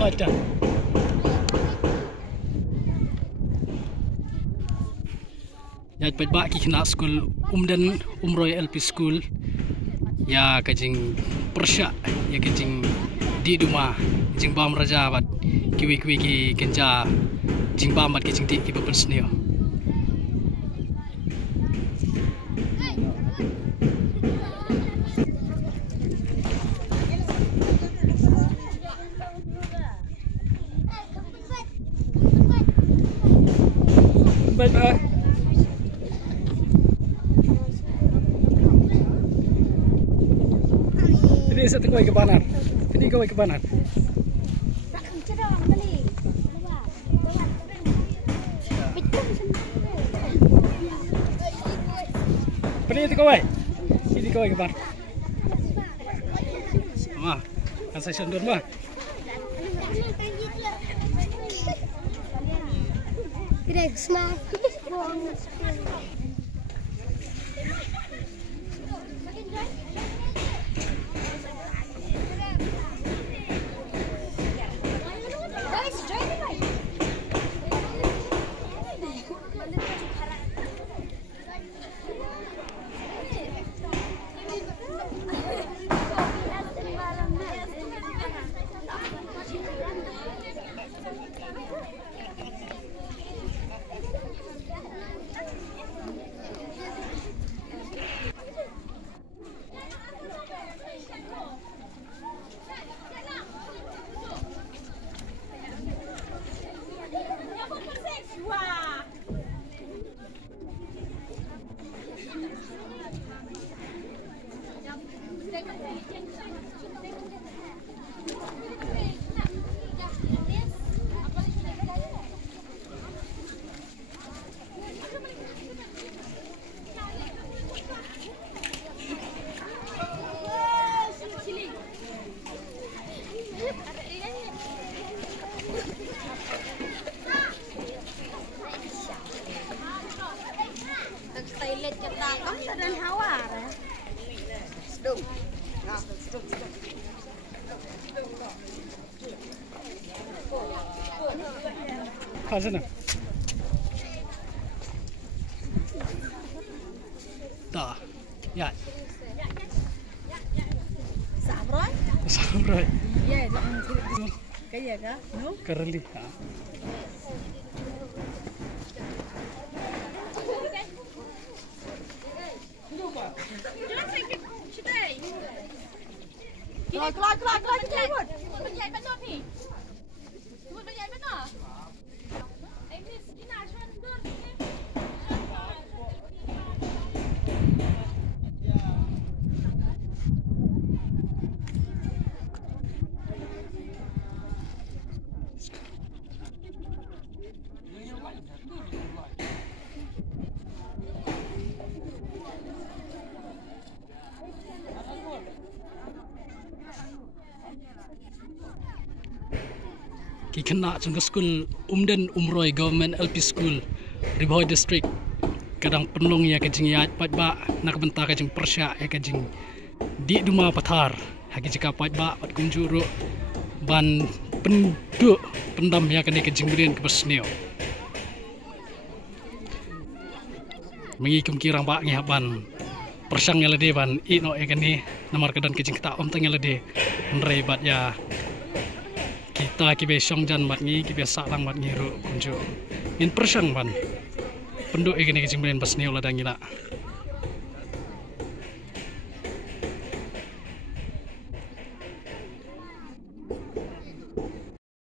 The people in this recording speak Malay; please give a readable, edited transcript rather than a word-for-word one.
Ada. Ya pet ki kena school dan Umroy LP School. Ya kajing persyak ya kajing di rumah jing bam raja bat kiwi ki kenja jing bam bat kajing di ki bepen sneo. Bye. Ini satu kau ke banar. Ini kau ke banar. Ini itu kau. Ini kau ke banar. Ma, kan saya sundur mah. Greg smart. Toilet kita kan dan hawa. Sedung. Nah, sedung. Sana. Dah. Ya. Sabroy? Sabroy. Iya, kayak kah? No? Kerli. Keluar. Berjaya benar ni. Berjaya benar. Ini skin asal dur. Ki kena jangka school dan Umroy Government LP School Riboy District kadang penung ya kajing ya pat ba nak bentar kajing persya ya kajing di rumah pathar hagi jika pat ba pat kunjuru ban penduk pendam ya kani kajing berian ke besneo mengikum kirang ba ngi ban persang ya lede ban ino ya kani namar kedan kajing kita om tang ya lede nrei bat ya kita kibe songjan mat ngi kibe salang mat ngi ru kunju in persang ban penduk ikini kecimbelan pas neo ladang gila.